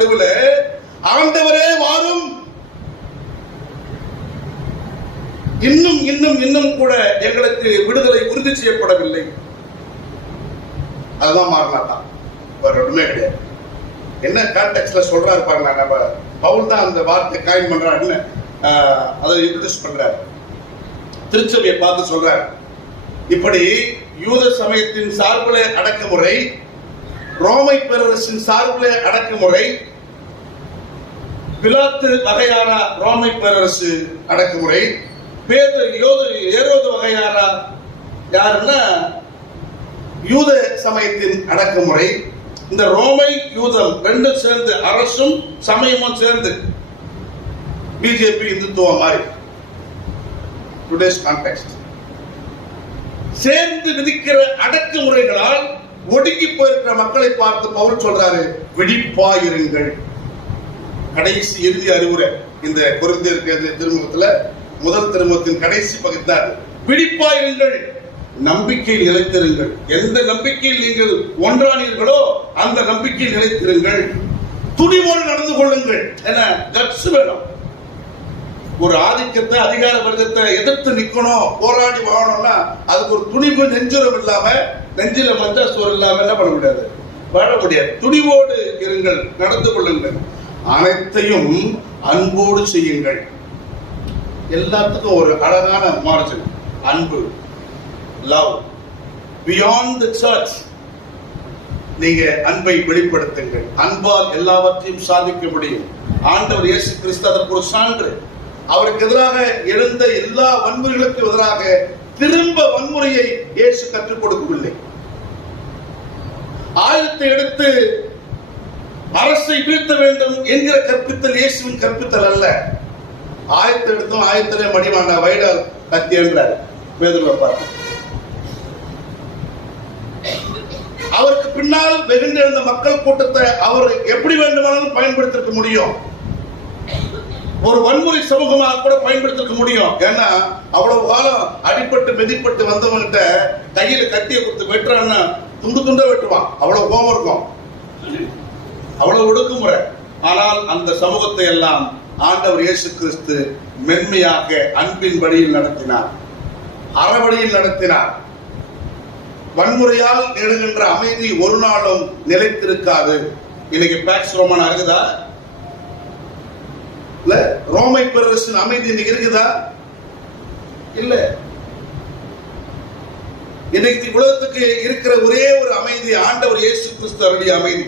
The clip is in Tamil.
நடுவுல ஆண்டவரே வாரும். இன்னும் இன்னும் இன்னும் கூட எங்களுக்கு விடுதலை உறுதி செய்யப்படவில்லை. அதுதான் மாறினாதான் வேற ஒண்ணுமே கிடையாது. என்ன கான்டெக்ட்ல சொல்றாரு பாருங்க நம்ம பவுல் தான் அந்த வார்த்தை காயின் பண்றாருன்னு அதை இன்ட்ரடியூஸ் பண்றாரு. திருச்சபையை பார்த்து சொல்றாரு. இப்படி யூத சமயத்தின் சார்பிலே அடக்குமுறை ரோமை பேரரசின் சார்பிலே அடக்குமுறை பிலாத்து வகையான ரோமை பேரரசு அடக்குமுறை பேது யோது ஏரோது வகையான யாருன்னா யூத சமயத்தின் அடக்குமுறை. இந்த ரோமை யூதம் ரெண்டும் சேர்ந்து அரசும் சமயமும் சேர்ந்து பிஜேபி இந்துத்துவம் மாதிரி டுடேஸ் கான்டெக்ட் சேர்ந்து விதிக்கிற அடக்குமுறைகளால் ஒடுங்கி போயிருக்கிற மக்களை பார்த்து பவுல் சொல்றாரு விழிப்பாயிருங்கள் கடைசி இறுதி அறிவுரை இந்த குறைந்தர் திருமுகத்துல முதல் திருமுகத்தின் கடைசி பகுதி தான் அது. நம்பிக்கையில் நிலைத்திருங்கள். எந்த நம்பிக்கையில் நீங்கள் ஒன்றானீர்களோ அந்த நம்பிக்கையில் நிலைத்திருங்கள். துணிவோடு நடந்து கொள்ளுங்கள் என கட்ஸ் வேணும். ஒரு ஆதிக்கத்தை அதிகார வர்க்கத்தை எதிர்த்து நிக்கணும் போராடி வாழணும்னா அதுக்கு ஒரு துணிவு நெஞ்சுரம் இல்லாம நெஞ்சில மஞ்சள் சோறு இல்லாம என்ன பண்ண முடியாது? வாழ முடியாது. துணிவோடு இருங்கள் நடந்து கொள்ளுங்கள். அனைத்தையும் அன்போடு செய்யுங்கள். எல்லாத்துக்கும் ஒரு அழகான மார்ஜின் அன்பு லவ் பியாண்ட் சர்ச் நீங்க அன்பை வெளிப்படுத்துங்கள். அன்பால் எல்லாவற்றையும் சாதிக்க முடியும். ஆண்டவர் இயேசு கிறிஸ்து அதற்கு ஒரு சான்று. அவருக்கு எதிராக எழுந்த எல்லா வன்முறைகளுக்கும் எதிராக திரும்ப வன்முறையை இயேசு கற்றுக் கொடுக்கவில்லை. ஆயத்தை எடுத்து அரசை வீழ்த்த வேண்டும் என்கிற கற்பித்தல் இயேசுவின் கற்பித்தல் அல்ல. ஆயத்தை எடுத்தோம் ஆயத்திலே மடிவாண்ட வைடல் கத்தி என்றார் வேதுல பார்த்து. அவருக்கு பின்னால் வெகுண்டிருந்த மக்கள் கூட்டத்தை அவர் எப்படி வேண்டுமானாலும் பயன்படுத்திருக்க முடியும். ஒரு வன்முறை சமூகமாக கூட பயன்படுத்திருக்க முடியும். ஏன்னா அவ்வளவு காலம் அடிபட்டு மிதிப்பட்டு வந்தவன்கிட்ட கையில கத்தியை கொடுத்து வெட்டுறான்னா துண்டு துண்டா வெட்டுவான். அவ்வளவு கோபம் இருக்கும். அவ்வளவு ஒடுக்குமுறை ஆனால் அந்த சமூகத்தை எல்லாம் ஆண்டவர் இயேசு கிறிஸ்து மென்மையாக அன்பின் வழியில் நடத்தினார். அறவழியில் நடத்தினார். வன்முறையால் நெடுகின்ற அமைதி ஒரு நாளும் நிலைத்திருக்காது. இன்னைக்கு பேக்ஸ் ரோமானா இருக்குதா? இல்ல ரோமை பேரரசின் அமைதி இன்னைக்கு இருக்குதா? இல்ல. இன்னைக்கு உலகத்துக்கு இருக்கிற ஒரே ஒரு அமைதி ஆண்டவர் இயேசு கிறிஸ்து அவருடைய அமைதி.